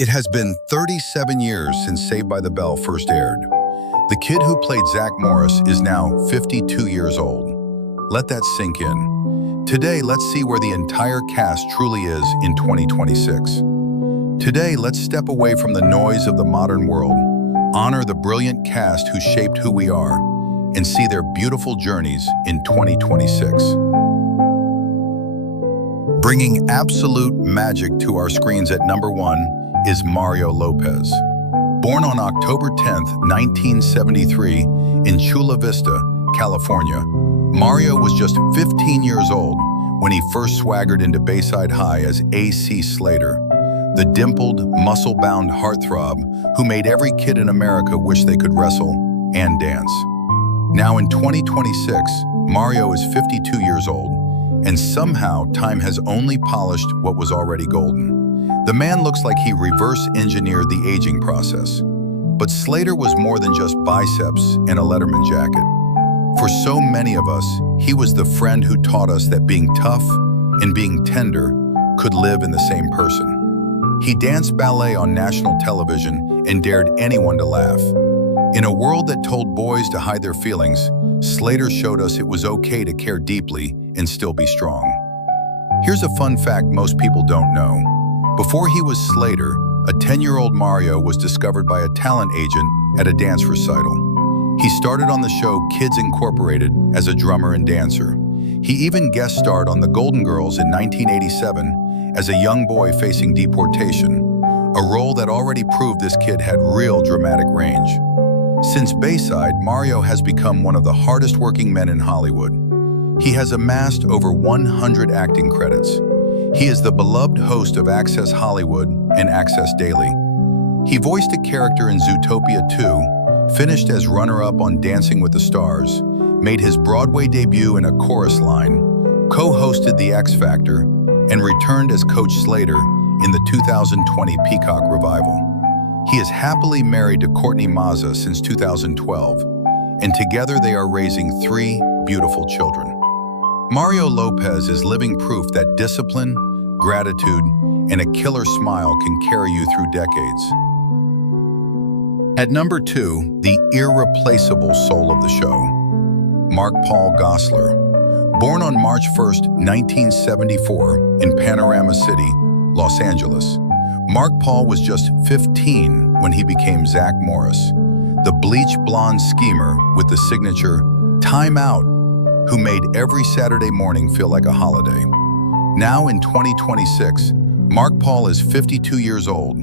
It has been 37 years since Saved by the Bell first aired. The kid who played Zack Morris is now 52 years old. Let that sink in. Today, let's see where the entire cast truly is in 2026. Today, let's step away from the noise of the modern world, honor the brilliant cast who shaped who we are, and see their beautiful journeys in 2026. Bringing absolute magic to our screens at number 1 is Mario Lopez. Born on October 10, 1973, in Chula Vista, California, Mario was just 15 years old when he first swaggered into Bayside High as A.C. Slater, the dimpled, muscle-bound heartthrob who made every kid in America wish they could wrestle and dance. Now in 2026, Mario is 52 years old, and somehow time has only polished what was already golden. The man looks like he reverse-engineered the aging process. But Slater was more than just biceps and a Letterman jacket. For so many of us, he was the friend who taught us that being tough and being tender could live in the same person. He danced ballet on national television and dared anyone to laugh. In a world that told boys to hide their feelings, Slater showed us it was okay to care deeply and still be strong. Here's a fun fact most people don't know. Before he was Slater, a 10-year-old Mario was discovered by a talent agent at a dance recital. He started on the show Kids Incorporated as a drummer and dancer. He even guest starred on The Golden Girls in 1987 as a young boy facing deportation, a role that already proved this kid had real dramatic range. Since Bayside, Mario has become one of the hardest working men in Hollywood. He has amassed over 100 acting credits. He is the beloved host of Access Hollywood and Access Daily. He voiced a character in Zootopia 2, finished as runner-up on Dancing with the Stars, made his Broadway debut in A Chorus Line, co-hosted The X Factor, and returned as Coach Slater in the 2020 Peacock revival. He is happily married to Courtney Mazza since 2012, and together they are raising 3 beautiful children. Mario Lopez is living proof that discipline, gratitude, and a killer smile can carry you through decades. At number 2, the irreplaceable soul of the show, Mark Paul Gosselaar. Born on March 1, 1974, in Panorama City, Los Angeles, Mark Paul was just 15 when he became Zack Morris, the bleach blonde schemer with the signature "Time Out," who made every Saturday morning feel like a holiday. Now in 2026, Mark Paul is 52 years old,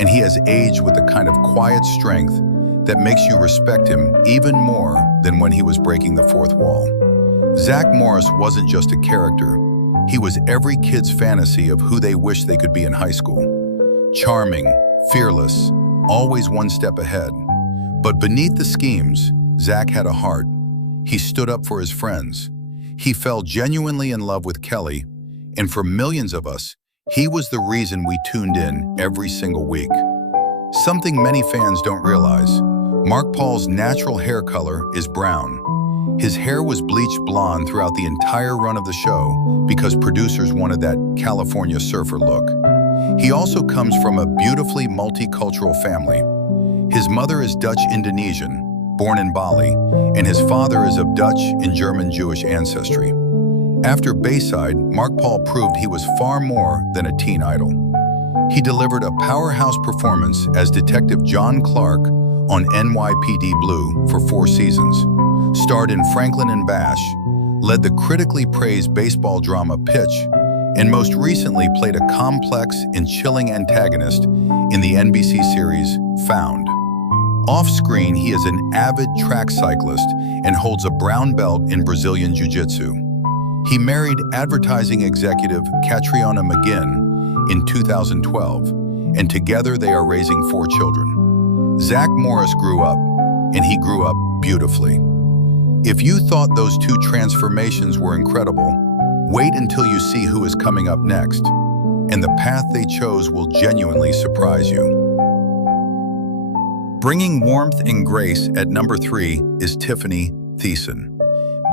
and he has aged with a kind of quiet strength that makes you respect him even more than when he was breaking the fourth wall. Zack Morris wasn't just a character. He was every kid's fantasy of who they wished they could be in high school. Charming, fearless, always one step ahead. But beneath the schemes, Zack had a heart. He stood up for his friends. He fell genuinely in love with Kelly, and for millions of us, he was the reason we tuned in every single week. Something many fans don't realize, Mark Paul's natural hair color is brown. His hair was bleached blonde throughout the entire run of the show because producers wanted that California surfer look. He also comes from a beautifully multicultural family. His mother is Dutch-Indonesian, born in Bali, and his father is of Dutch and German Jewish ancestry. After Bayside, Mark Paul proved he was far more than a teen idol. He delivered a powerhouse performance as Detective John Clark on NYPD Blue for 4 seasons, starred in Franklin and Bash, led the critically praised baseball drama Pitch, and most recently played a complex and chilling antagonist in the NBC series Found. Off-screen, he is an avid track cyclist and holds a brown belt in Brazilian Jiu-Jitsu. He married advertising executive Catriona McGinn in 2012, and together they are raising 4 children. Zack Morris grew up, and he grew up beautifully. If you thought those 2 transformations were incredible, wait until you see who is coming up next, and the path they chose will genuinely surprise you. Bringing warmth and grace at number 3 is Tiffani Thiessen.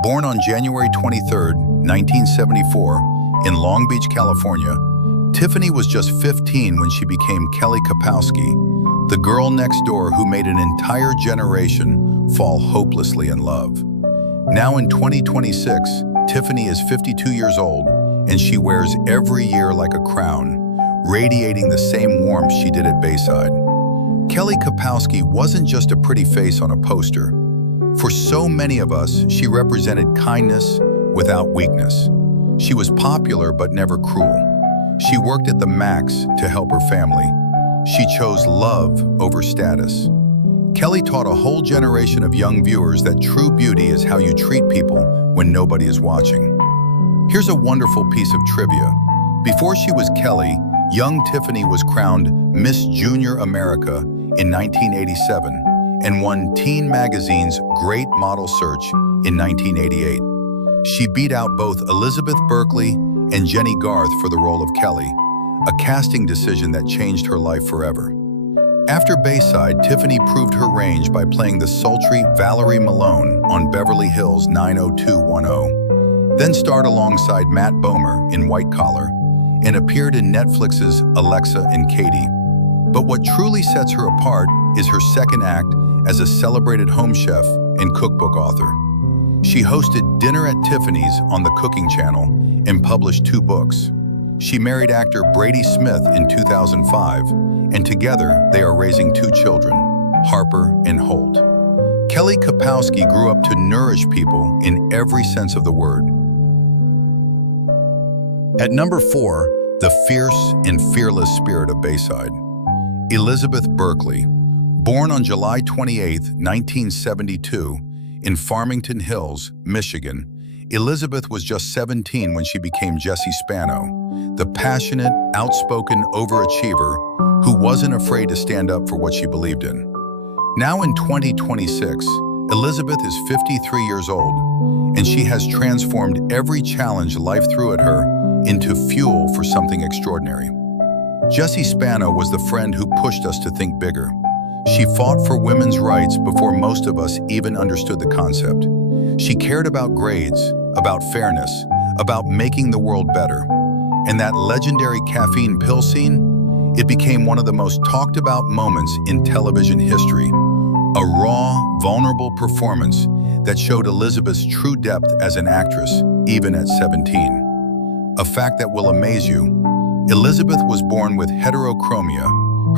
Born on January 23, 1974, in Long Beach, California, Tiffani was just 15 when she became Kelly Kapowski, the girl next door who made an entire generation fall hopelessly in love. Now in 2026, Tiffani is 52 years old, and she wears every year like a crown, radiating the same warmth she did at Bayside. Kelly Kapowski wasn't just a pretty face on a poster. For so many of us, she represented kindness without weakness. She was popular but never cruel. She worked at the max to help her family. She chose love over status. Kelly taught a whole generation of young viewers that true beauty is how you treat people when nobody is watching. Here's a wonderful piece of trivia. Before she was Kelly, young Tiffani was crowned Miss Junior America in 1987 and won Teen Magazine's Great Model Search in 1988. She beat out both Elizabeth Berkley and Jenny Garth for the role of Kelly, a casting decision that changed her life forever. After Bayside, Tiffani proved her range by playing the sultry Valerie Malone on Beverly Hills 90210, then starred alongside Matt Bomer in White Collar, and appeared in Netflix's Alexa and Katie. But what truly sets her apart is her second act as a celebrated home chef and cookbook author. She hosted Dinner at Tiffany's on the Cooking Channel and published 2 books. She married actor Brady Smith in 2005, and together they are raising 2 children, Harper and Holt. Kelly Kapowski grew up to nourish people in every sense of the word. At number 4, the fierce and fearless spirit of Bayside. Elizabeth Berkley. Born on July 28, 1972, in Farmington Hills, Michigan, Elizabeth was just 17 when she became Jessie Spano, the passionate, outspoken overachiever who wasn't afraid to stand up for what she believed in. Now in 2026, Elizabeth is 53 years old, and she has transformed every challenge life threw at her into fuel for something extraordinary. Jessie Spano was the friend who pushed us to think bigger. She fought for women's rights before most of us even understood the concept. She cared about grades, about fairness, about making the world better. And that legendary caffeine pill scene, it became one of the most talked about moments in television history. A raw, vulnerable performance that showed Elizabeth's true depth as an actress, even at 17. A fact that will amaze you. Elizabeth was born with heterochromia.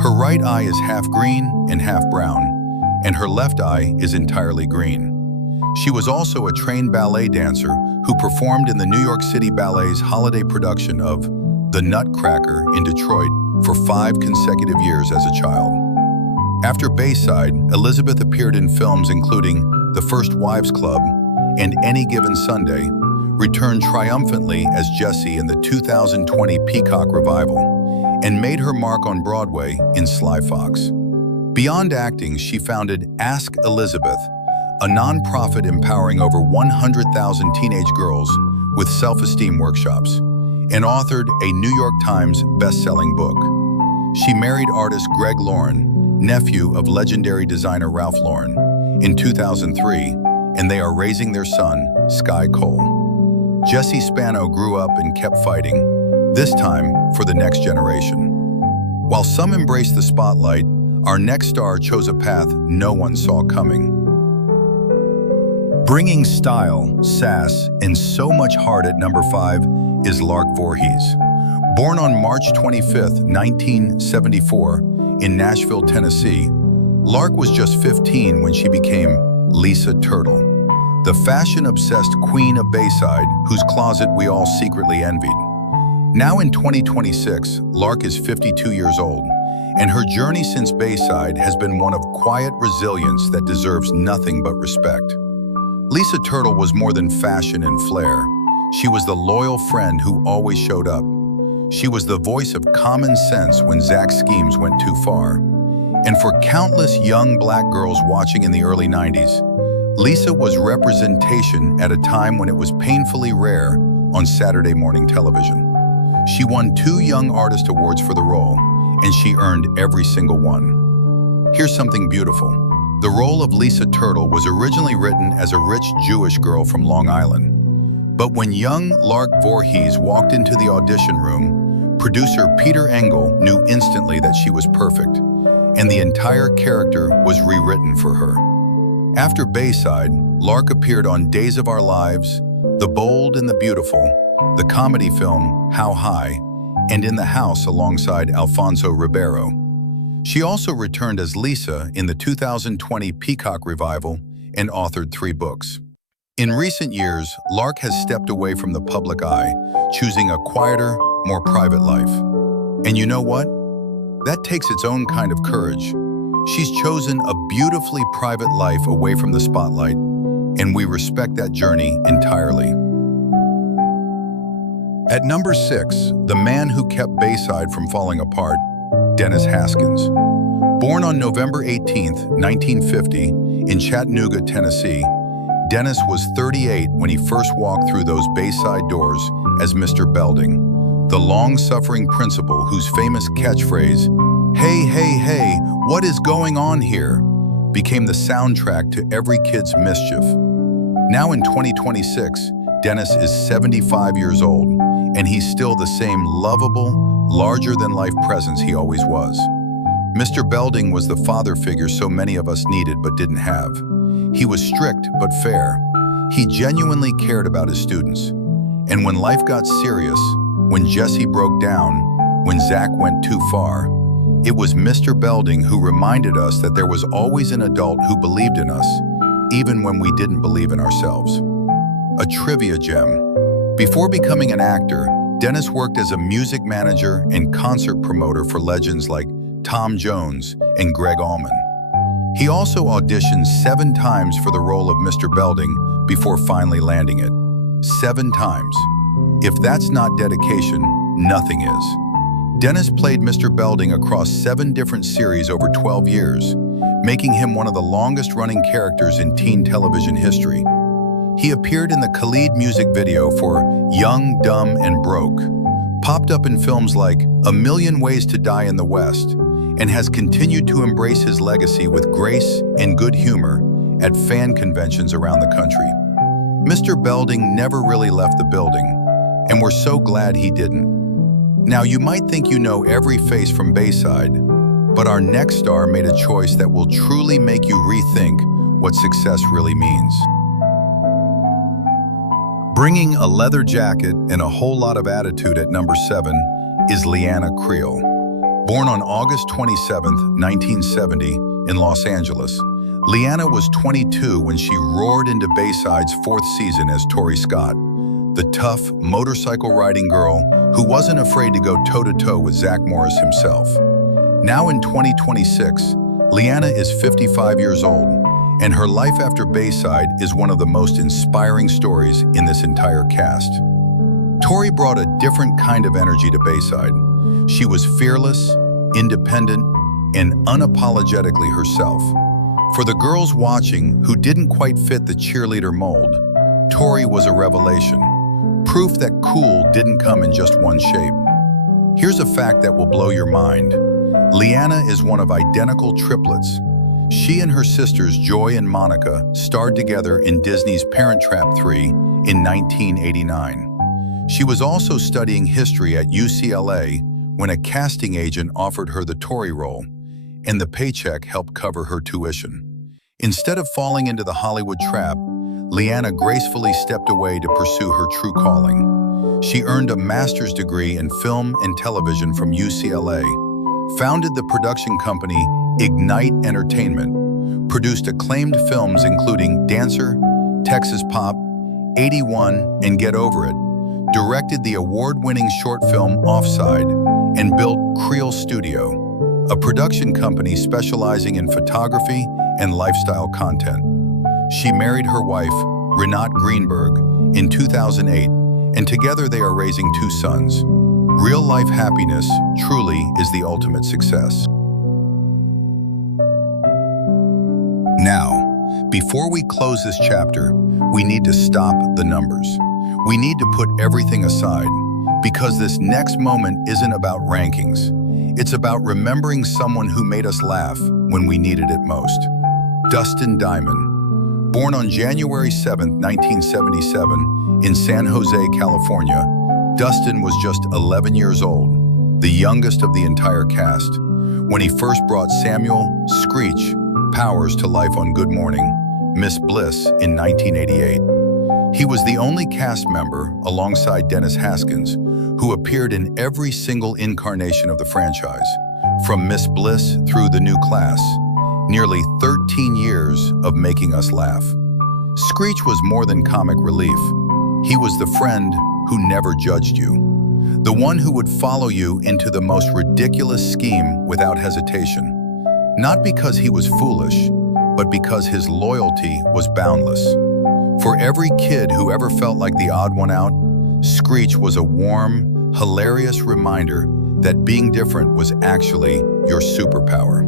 Her right eye is half green and half brown, and her left eye is entirely green. She was also a trained ballet dancer who performed in the New York City Ballet's holiday production of The Nutcracker in Detroit for 5 consecutive years as a child. After Bayside, Elizabeth appeared in films including The First Wives Club and Any Given Sunday, returned triumphantly as Jessie in the 2020 Peacock revival, and made her mark on Broadway in Sly Fox. Beyond acting, she founded Ask Elizabeth, a nonprofit empowering over 100,000 teenage girls with self-esteem workshops, and authored a New York Times best-selling book. She married artist Greg Lauren, nephew of legendary designer Ralph Lauren, in 2003, and they are raising their son, Sky Cole. Jessie Spano grew up and kept fighting, this time for the next generation. While some embraced the spotlight, our next star chose a path no one saw coming. Bringing style, sass, and so much heart at number 5 is Lark Voorhies. Born on March 25, 1974, in Nashville, Tennessee, Lark was just 15 when she became Lisa Turtle, the fashion-obsessed queen of Bayside, whose closet we all secretly envied. Now in 2026, Lark is 52 years old, and her journey since Bayside has been one of quiet resilience that deserves nothing but respect. Lisa Turtle was more than fashion and flair. She was the loyal friend who always showed up. She was the voice of common sense when Zack's schemes went too far. And for countless young black girls watching in the early 90s, Lisa was representation at a time when it was painfully rare on Saturday morning television. She won 2 Young Artist Awards for the role, and she earned every single one. Here's something beautiful. The role of Lisa Turtle was originally written as a rich Jewish girl from Long Island. But when young Lark Voorhies walked into the audition room, Producer Peter Engel knew instantly that she was perfect, and the entire character was rewritten for her. After Bayside, Lark appeared on Days of Our Lives, The Bold and the Beautiful, the comedy film How High, and In the House alongside Alfonso Ribeiro. She also returned as Lisa in the 2020 Peacock revival and authored 3 books. In recent years, Lark has stepped away from the public eye, choosing a quieter, more private life. And you know what? That takes its own kind of courage. She's chosen a beautifully private life away from the spotlight, and we respect that journey entirely. At number 6, the man who kept Bayside from falling apart, Dennis Haskins. Born on November 18, 1950, in Chattanooga, Tennessee, Dennis was 38 when he first walked through those Bayside doors as Mr. Belding, the long-suffering principal whose famous catchphrase, "Hey, hey, hey, what is going on here?" became the soundtrack to every kid's mischief. Now in 2026, Dennis is 75 years old, and he's still the same lovable, larger-than-life presence he always was. Mr. Belding was the father figure so many of us needed but didn't have. He was strict but fair. He genuinely cared about his students. And when life got serious, when Jessie broke down, when Zack went too far, it was Mr. Belding who reminded us that there was always an adult who believed in us, even when we didn't believe in ourselves. A trivia gem. Before becoming an actor, Dennis worked as a music manager and concert promoter for legends like Tom Jones and Greg Allman. He also auditioned 7 times for the role of Mr. Belding before finally landing it. 7 times. If that's not dedication, nothing is. Dennis played Mr. Belding across 7 different series over 12 years, making him one of the longest-running characters in teen television history. He appeared in the Khalid music video for Young, Dumb, and Broke, popped up in films like A Million Ways to Die in the West, and has continued to embrace his legacy with grace and good humor at fan conventions around the country. Mr. Belding never really left the building, and we're so glad he didn't. Now, you might think you know every face from Bayside, but our next star made a choice that will truly make you rethink what success really means. Bringing a leather jacket and a whole lot of attitude at number 7 is Leanna Creel. Born on August 27, 1970, in Los Angeles, Leanna was 22 when she roared into Bayside's 4th season as Tori Scott, the tough, motorcycle-riding girl who wasn't afraid to go toe-to-toe with Zack Morris himself. Now in 2026, Leanna is 55 years old, and her life after Bayside is one of the most inspiring stories in this entire cast. Tori brought a different kind of energy to Bayside. She was fearless, independent, and unapologetically herself. For the girls watching who didn't quite fit the cheerleader mold, Tori was a revelation, proof that cool didn't come in just one shape. Here's a fact that will blow your mind. Leanna is one of identical triplets. She and her sisters Joy and Monica starred together in Disney's Parent Trap 3 in 1989. She was also studying history at UCLA when a casting agent offered her the Tori role, and the paycheck helped cover her tuition. Instead of falling into the Hollywood trap, Leanna gracefully stepped away to pursue her true calling. She earned a master's degree in film and television from UCLA, founded the production company Ignite Entertainment, produced acclaimed films including Dancer, Texas Pop, 81, and Get Over It, directed the award-winning short film Offside, and built Creel Studio, a production company specializing in photography and lifestyle content. She married her wife, Renate Greenberg, in 2008, and together they are raising 2 sons. Real-life happiness truly is the ultimate success. Now, before we close this chapter, we need to stop the numbers. We need to put everything aside, because this next moment isn't about rankings. It's about remembering someone who made us laugh when we needed it most. Dustin Diamond. Born on January 7, 1977, in San Jose, California, Dustin was just 11 years old. the youngest of the entire cast, when he first brought Samuel Screech Powers to life on Good Morning, Miss Bliss in 1988. He was the only cast member, alongside Dennis Haskins, who appeared in every single incarnation of the franchise, from Miss Bliss through the new class, nearly 13 years of making us laugh. Screech was more than comic relief. He was the friend who never judged you, the one who would follow you into the most ridiculous scheme without hesitation, not because he was foolish, but because his loyalty was boundless. For every kid who ever felt like the odd one out, Screech was a warm, hilarious reminder that being different was actually your superpower.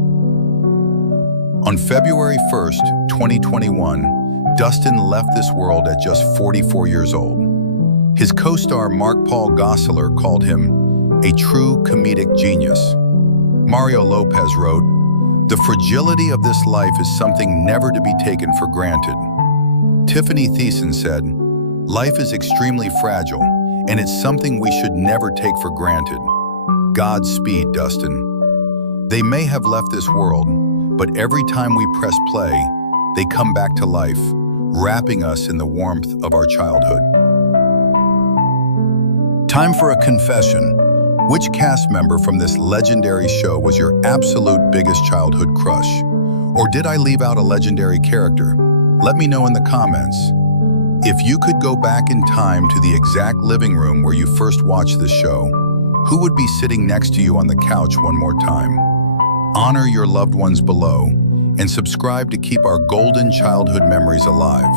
On February 1st, 2021, Dustin left this world at just 44 years old. His co-star Mark Paul Gosselaar called him a true comedic genius. Mario Lopez wrote, "The fragility of this life is something never to be taken for granted." Tiffani Thiessen said, "Life is extremely fragile, and it's something we should never take for granted." Godspeed, Dustin. They may have left this world, but every time we press play, they come back to life, wrapping us in the warmth of our childhood. Time for a confession. Which cast member from this legendary show was your absolute biggest childhood crush? Or did I leave out a legendary character? Let me know in the comments. If you could go back in time to the exact living room where you first watched this show, who would be sitting next to you on the couch one more time? Honor your loved ones below and subscribe to keep our golden childhood memories alive.